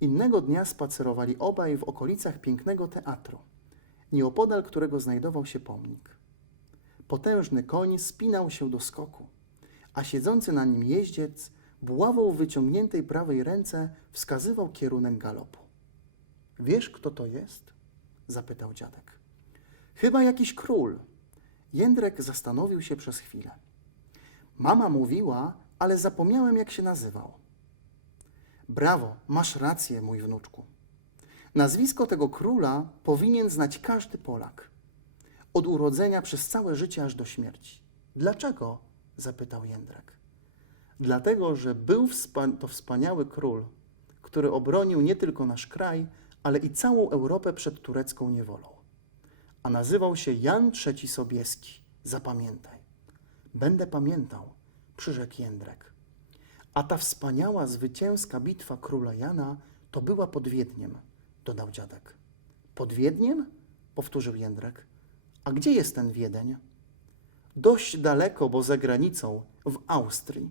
Innego dnia spacerowali obaj w okolicach pięknego teatru, nieopodal którego znajdował się pomnik. Potężny koń spinał się do skoku, a siedzący na nim jeździec buławą wyciągniętej prawej ręce wskazywał kierunek galopu. Wiesz, kto to jest? zapytał dziadek. Chyba jakiś król. Jędrek zastanowił się przez chwilę. Mama mówiła, ale zapomniałem, jak się nazywał. Brawo, masz rację, mój wnuczku. Nazwisko tego króla powinien znać każdy Polak. Od urodzenia przez całe życie aż do śmierci. Dlaczego? zapytał Jędrek. Dlatego, że był to wspaniały król, który obronił nie tylko nasz kraj, ale i całą Europę przed turecką niewolą. A nazywał się Jan III Sobieski. Zapamiętaj. Będę pamiętał, przyrzekł Jędrek. A ta wspaniała, zwycięska bitwa króla Jana to była pod Wiedniem, dodał dziadek. Pod Wiedniem? powtórzył Jędrek. A gdzie jest ten Wiedeń? Dość daleko, bo za granicą, w Austrii.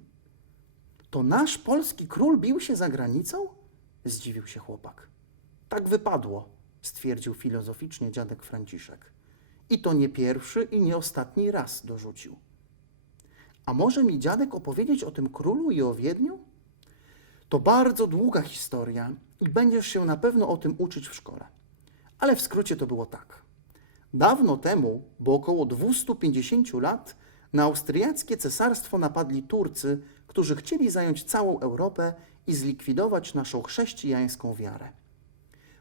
To nasz polski król bił się za granicą? Zdziwił się chłopak. Tak wypadło, stwierdził filozoficznie dziadek Franciszek. I to nie pierwszy i nie ostatni raz dorzucił. A może mi dziadek opowiedzieć o tym królu i o Wiedniu? To bardzo długa historia i będziesz się na pewno o tym uczyć w szkole. Ale w skrócie to było tak. Dawno temu, bo około 250 lat, na austriackie cesarstwo napadli Turcy, którzy chcieli zająć całą Europę i zlikwidować naszą chrześcijańską wiarę.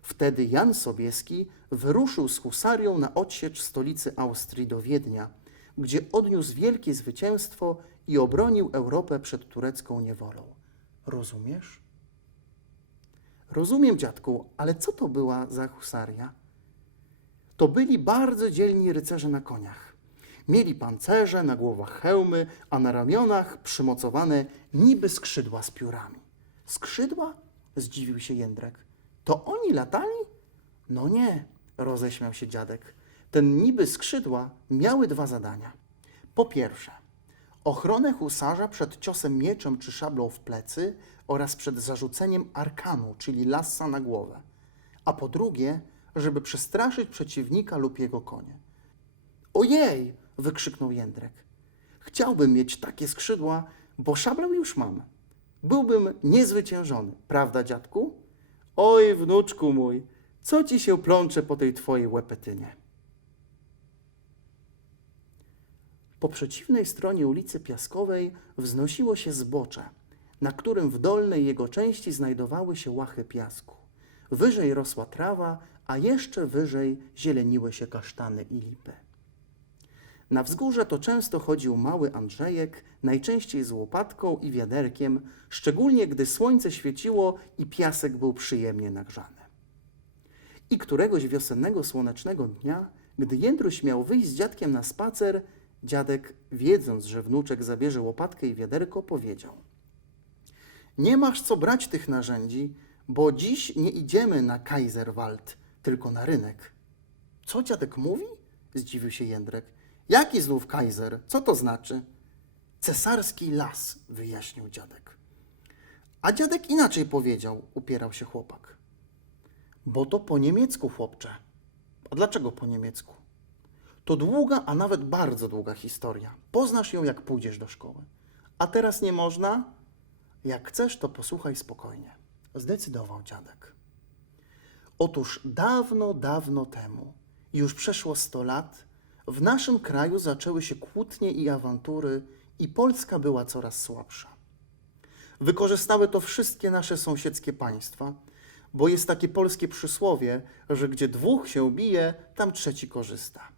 Wtedy Jan Sobieski wyruszył z husarią na odsiecz stolicy Austrii do Wiednia, gdzie odniósł wielkie zwycięstwo i obronił Europę przed turecką niewolą. Rozumiesz? Rozumiem, dziadku, ale co to była za husaria? To byli bardzo dzielni rycerze na koniach. Mieli pancerze, na głowach hełmy, a na ramionach przymocowane niby skrzydła z piórami. Skrzydła? Zdziwił się Jędrek. To oni latali? No nie, roześmiał się dziadek. Ten niby skrzydła miały dwa zadania. Po pierwsze, ochronę husarza przed ciosem mieczem czy szablą w plecy oraz przed zarzuceniem arkanu, czyli lassa na głowę. A po drugie, żeby przestraszyć przeciwnika lub jego konie. Ojej! wykrzyknął Jędrek. Chciałbym mieć takie skrzydła, bo szablę już mam. Byłbym niezwyciężony, prawda, dziadku? Oj, wnuczku mój, co ci się plącze po tej twojej łepetynie? Po przeciwnej stronie ulicy Piaskowej wznosiło się zbocze, na którym w dolnej jego części znajdowały się łachy piasku. Wyżej rosła trawa, a jeszcze wyżej zieleniły się kasztany i lipy. Na wzgórze to często chodził mały Andrzejek, najczęściej z łopatką i wiaderkiem, szczególnie gdy słońce świeciło i piasek był przyjemnie nagrzany. I któregoś wiosennego słonecznego dnia, gdy Jędruś miał wyjść z dziadkiem na spacer, dziadek, wiedząc, że wnuczek zabierze łopatkę i wiaderko, powiedział: Nie masz co brać tych narzędzi, bo dziś nie idziemy na Kaiserwald, tylko na rynek. Co dziadek mówi? Zdziwił się Jędrek. Jaki znów Kaiser? Co to znaczy? Cesarski las, wyjaśnił dziadek. A dziadek inaczej powiedział, upierał się chłopak. Bo to po niemiecku, chłopcze. A dlaczego po niemiecku? To długa, a nawet bardzo długa historia. Poznasz ją, jak pójdziesz do szkoły. A teraz nie można? Jak chcesz, to posłuchaj spokojnie. Zdecydował dziadek. Otóż dawno, dawno temu, już przeszło sto lat, w naszym kraju zaczęły się kłótnie i awantury i Polska była coraz słabsza. Wykorzystały to wszystkie nasze sąsiedzkie państwa, bo jest takie polskie przysłowie, że gdzie dwóch się bije, tam trzeci korzysta.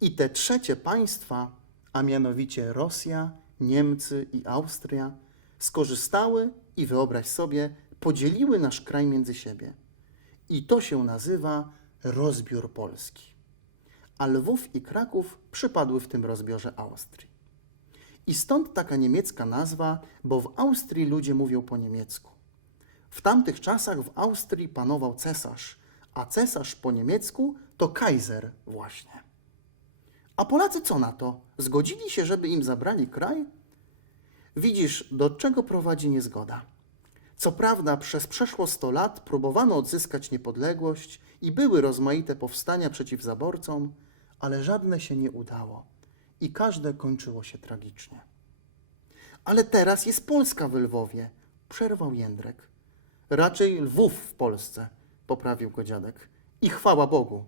I te trzecie państwa, a mianowicie Rosja, Niemcy i Austria, skorzystały i wyobraź sobie, podzieliły nasz kraj między siebie. I to się nazywa rozbiór Polski. A Lwów i Kraków przypadły w tym rozbiorze Austrii. I stąd taka niemiecka nazwa, bo w Austrii ludzie mówią po niemiecku. W tamtych czasach w Austrii panował cesarz, a cesarz po niemiecku to Kaiser właśnie. A Polacy co na to? Zgodzili się, żeby im zabrali kraj? Widzisz, do czego prowadzi niezgoda. Co prawda, przez przeszło 100 lat próbowano odzyskać niepodległość i były rozmaite powstania przeciw zaborcom, ale żadne się nie udało i każde kończyło się tragicznie. Ale teraz jest Polska w Lwowie, przerwał Jędrek. Raczej Lwów w Polsce, poprawił go dziadek. I chwała Bogu.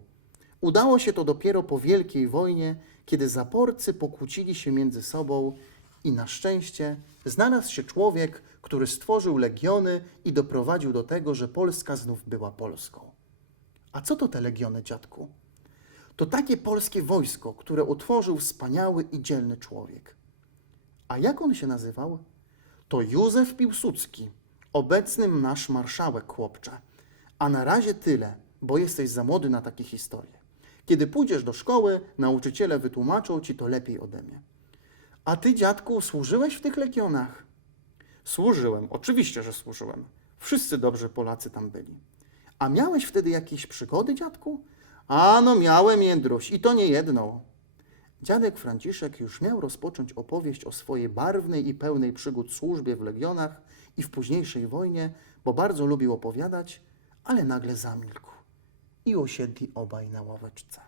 Udało się to dopiero po Wielkiej Wojnie, kiedy zaporcy pokłócili się między sobą i na szczęście znalazł się człowiek, który stworzył legiony i doprowadził do tego, że Polska znów była Polską. A co to te legiony, dziadku? To takie polskie wojsko, które utworzył wspaniały i dzielny człowiek. A jak on się nazywał? To Józef Piłsudski, obecny nasz marszałek, chłopcze. A na razie tyle, bo jesteś za młody na takie historie. Kiedy pójdziesz do szkoły, nauczyciele wytłumaczą ci to lepiej ode mnie. A ty, dziadku, służyłeś w tych legionach? Służyłem, oczywiście, że służyłem. Wszyscy dobrzy Polacy tam byli. A miałeś wtedy jakieś przygody, dziadku? A no miałem, Jędruś, i to nie jedną. Dziadek Franciszek już miał rozpocząć opowieść o swojej barwnej i pełnej przygód służbie w legionach i w późniejszej wojnie, bo bardzo lubił opowiadać, ale nagle zamilkł i osiedli obaj na ławeczce.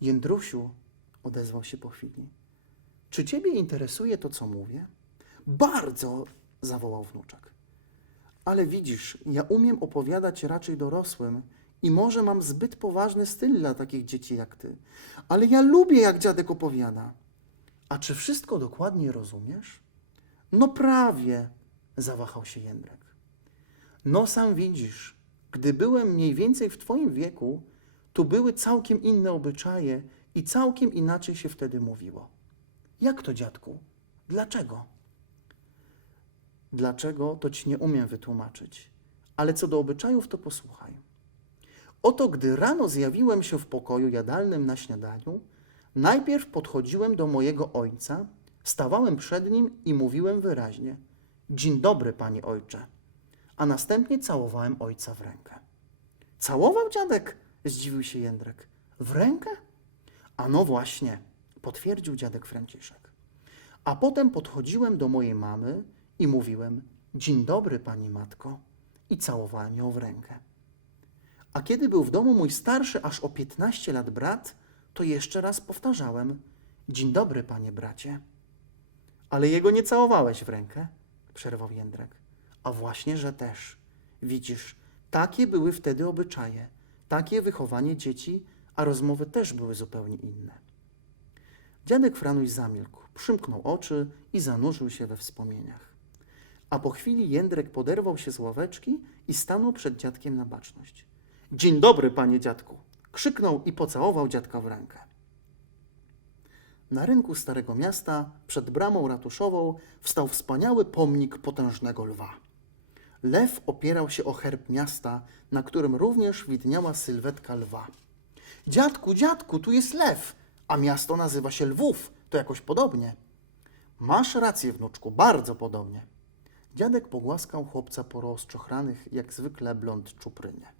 Jędrusiu, odezwał się po chwili, czy ciebie interesuje to, co mówię? Bardzo, zawołał wnuczek. Ale widzisz, ja umiem opowiadać raczej dorosłym i może mam zbyt poważny styl dla takich dzieci jak ty. Ale ja lubię, jak dziadek opowiada. A czy wszystko dokładnie rozumiesz? No prawie, zawahał się Jędrek. No sam widzisz, gdy byłem mniej więcej w twoim wieku, tu były całkiem inne obyczaje i całkiem inaczej się wtedy mówiło. Jak to, dziadku? Dlaczego? Dlaczego, to ci nie umiem wytłumaczyć. Ale co do obyczajów, to posłuchaj. Oto gdy rano zjawiłem się w pokoju jadalnym na śniadaniu, najpierw podchodziłem do mojego ojca, stawałem przed nim i mówiłem wyraźnie: Dzień dobry, panie ojcze. A następnie całowałem ojca w rękę. Całował dziadek? zdziwił się Jędrek. W rękę? A no właśnie, potwierdził dziadek Franciszek. A potem podchodziłem do mojej mamy i mówiłem: Dzień dobry, pani matko, i całowałem ją w rękę. A kiedy był w domu mój starszy aż o 15 lat brat, to jeszcze raz powtarzałem: Dzień dobry, panie bracie. Ale jego nie całowałeś w rękę, przerwał Jędrek. A właśnie, że też. Widzisz, takie były wtedy obyczaje, takie wychowanie dzieci, a rozmowy też były zupełnie inne. Dziadek Franuś zamilkł, przymknął oczy i zanurzył się we wspomnieniach. A po chwili Jędrek poderwał się z ławeczki i stanął przed dziadkiem na baczność. Dzień dobry, panie dziadku! Krzyknął i pocałował dziadka w rękę. Na rynku Starego Miasta, przed bramą ratuszową, wstał wspaniały pomnik potężnego lwa. Lew opierał się o herb miasta, na którym również widniała sylwetka lwa. Dziadku, dziadku, tu jest lew, a miasto nazywa się Lwów, to jakoś podobnie. Masz rację, wnuczku, bardzo podobnie. Dziadek pogłaskał chłopca po rozczochranych, jak zwykle, blond czuprynie.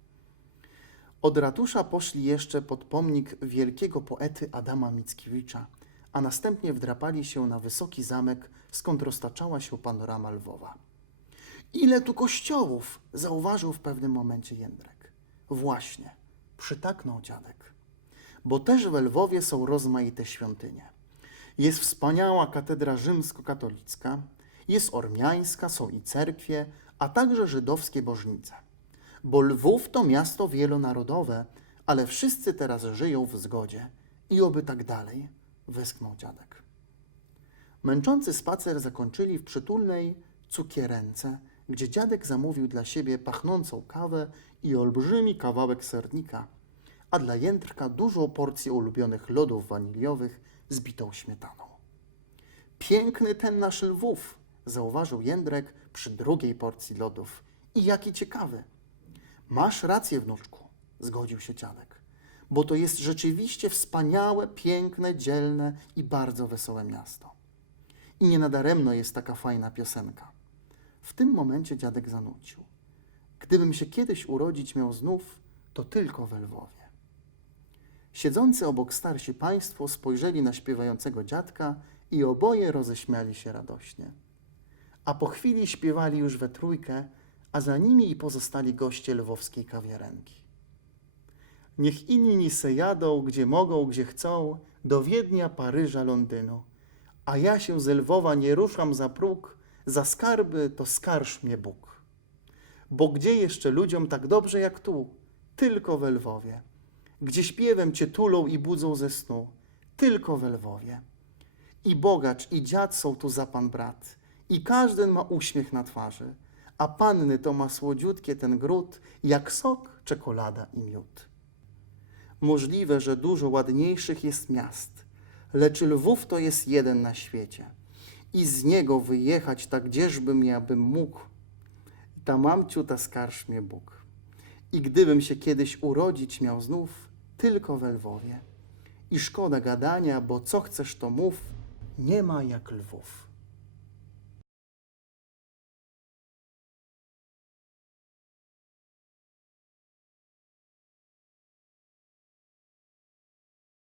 Od ratusza poszli jeszcze pod pomnik wielkiego poety Adama Mickiewicza, a następnie wdrapali się na wysoki zamek, skąd roztaczała się panorama Lwowa. Ile tu kościołów! zauważył w pewnym momencie Jędrek. Właśnie, przytaknął dziadek. Bo też we Lwowie są rozmaite świątynie. Jest wspaniała katedra rzymskokatolicka, jest ormiańska, są i cerkwie, a także żydowskie bożnice. Bo Lwów to miasto wielonarodowe, ale wszyscy teraz żyją w zgodzie. I oby tak dalej, westchnął dziadek. Męczący spacer zakończyli w przytulnej cukierence, gdzie dziadek zamówił dla siebie pachnącą kawę i olbrzymi kawałek sernika, a dla Jędrka dużą porcję ulubionych lodów waniliowych z bitą śmietaną. Piękny ten nasz Lwów, zauważył Jędrek przy drugiej porcji lodów. I jaki ciekawy. Masz rację, wnuczku, zgodził się dziadek, bo to jest rzeczywiście wspaniałe, piękne, dzielne i bardzo wesołe miasto. I nie nadaremno jest taka fajna piosenka. W tym momencie dziadek zanucił. Gdybym się kiedyś urodzić miał znów, to tylko we Lwowie. Siedzący obok starsi państwo spojrzeli na śpiewającego dziadka i oboje roześmiali się radośnie. a po chwili śpiewali już we trójkę, a za nimi i pozostali goście lwowskiej kawiarenki. Niech inni se jadą, gdzie mogą, gdzie chcą, do Wiednia, Paryża, Londynu. A ja się ze Lwowa nie ruszam za próg, za skarby to skarż mnie Bóg. Bo gdzie jeszcze ludziom tak dobrze jak tu? Tylko we Lwowie. Gdzie śpiewem cię tulą i budzą ze snu? Tylko we Lwowie. I bogacz, i dziad są tu za pan brat. I każdy ma uśmiech na twarzy. A panny to ma słodziutkie ten gród, jak sok, czekolada i miód. Możliwe, że dużo ładniejszych jest miast, lecz Lwów to jest jeden na świecie. I z niego wyjechać, tak gdzieżbym ja bym mógł, ta mamciu, ta skarż mnie Bóg. I gdybym się kiedyś urodzić miał znów, tylko we Lwowie. I szkoda gadania, bo co chcesz to mów, nie ma jak Lwów.